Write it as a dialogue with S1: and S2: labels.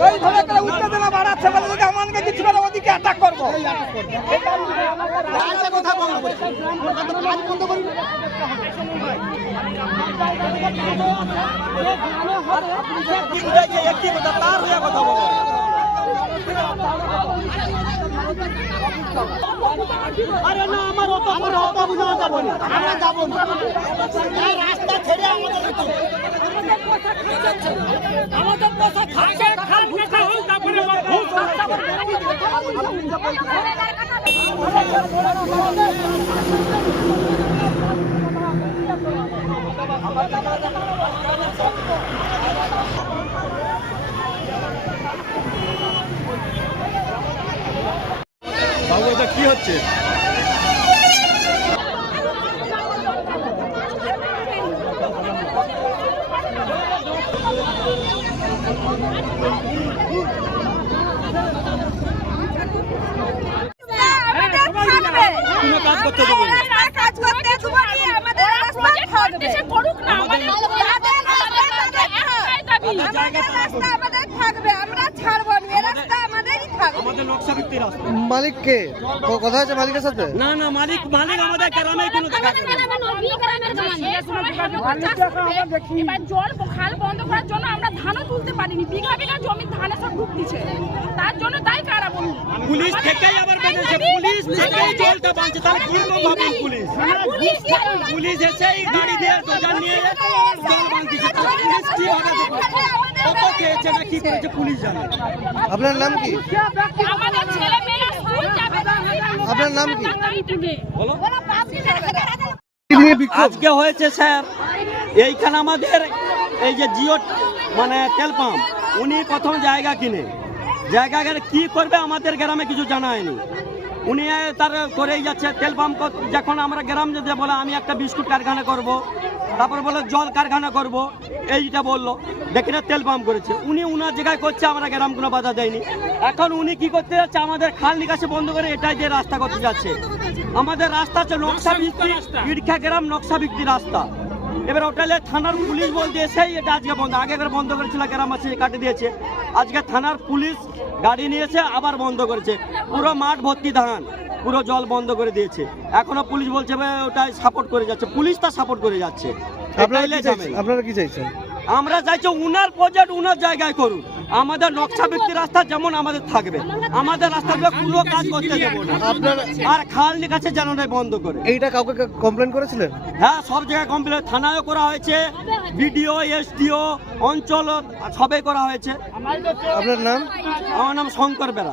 S1: ওইভাবে করে উত্তেজনা বাড়াচ্ছে বলে যদি আমাকে কিছু করে ওদিকে অ্যাটাক করব
S2: আরে না আমার অত আমার অত বুঝা যাব না। আমরা যাব না। রাস্তা ছেড়ে আমাদের একটু
S3: আমাদের কথা থাকে খাল ফুটা হোক তারপরে
S4: বাবু এটা কি হচ্ছে
S5: আমাদের থাকবে
S4: কোনো কাজ করতে দেবো না।
S5: রাস্তায় কাজ করতে দেবো না, আমাদের রাস্তা থাকবে
S3: করুক না আমাদের
S5: তাদের রাস্তা আমাদের আমাদের রাস্তা আমাদের থাকবে আমরা ছাড়বো না এ রাস্তা আমাদেরই থাকবে
S4: আমাদের নকশা ভিত্তিক রাস্তা
S6: মালিক কে? কথা হচ্ছে মালিকের সাথে?
S4: না না মালিক মালিক আমাদের গ্রামে কোনো
S3: জল খাল বন্ধ করার জন্য আমরা ধানও তুলতে পারিনি। বিঘা বিঘা জমি ধানে সব দিচ্ছে তার জন্য তাই কারা বলুন
S4: পুলিশ থেকেই আবার বেঁধেছে। পুলিশ থেকেই জলটা বাঁধছে তাহলে পুলিশ পুলিশ। এসে এই গাড়ি দিয়ে নিয়ে জল বাঁধছে পুলিশ কি হবে না কি করেছে পুলিশ জানে।
S6: আপনার নাম কি?
S3: আমাদের ছেলে মেয়েরা স্কুল যাবে
S6: আপনার নাম কি?
S4: বলো। আজকে হয়েছে স্যার এইখানে আমাদের এই যে জিও মানে তেল পাম্প উনি প্রথম জায়গা কিনে। জায়গা কিনে কি করবে আমাদের গ্রামে কিছু জানায়নি উনি তার করেই যাচ্ছে তেল পাম্প যখন আমরা গ্রাম যদি বলে আমি একটা বিস্কুট কারখানা করব। তারপর বলল জল কারখানা করব। এইটা বলল। দেখি না তেল পাম্প করেছে। উনি উনার জায়গায় করছে আমরা গ্রাম কোনো বাধা দেয়নি। এখন উনি কি করতে যাচ্ছে? আমাদের খাল নিকাশে বন্ধ করে এটাই যে রাস্তা করতে যাচ্ছে। আমাদের রাস্তা হচ্ছে নকশা ভিত্তি ইড়খা গ্রাম নকশা ভিত্তি রাস্তা। এবার ওটালে থানার পুলিশ বলতে এসেই এটা আজকে বন্ধ। আগে একবার বন্ধ করেছিল গ্রামবাসী কাটে দিয়েছে। আজকে থানার পুলিশ গাড়ি নিয়েছে আবার বন্ধ করেছে। পুরো মাঠ ভর্তি ধান। পুরো জল বন্ধ করে দিয়েছে। এখনও পুলিশ বলছে ভাই ওটাই সাপোর্ট করে যাচ্ছে। পুলিশ তা সাপোর্ট করে যাচ্ছে।
S6: আপনারা কি চাইছেন?
S4: আমরা চাইছি উনার প্রজেক্ট উনার জায়গায় করুন আমাদের নকশা ভিত্তি রাস্তা যেমন আমাদের থাকবে। আমাদের রাস্তাগুলো কোনো কাজ করতে দেবো না।
S6: আপনার
S4: আর খাল নিকাশে যেন বন্ধ করে।
S6: এইটা কাউকে কমপ্লেন করেছিলেন?
S4: হ্যাঁ সব জায়গায় কমপ্লেন থানায়ও করা হয়েছে বিডিও এসডিও অঞ্চল সবে করা হয়েছে।
S6: আপনার নাম?
S4: আমার নাম শঙ্কর বেরা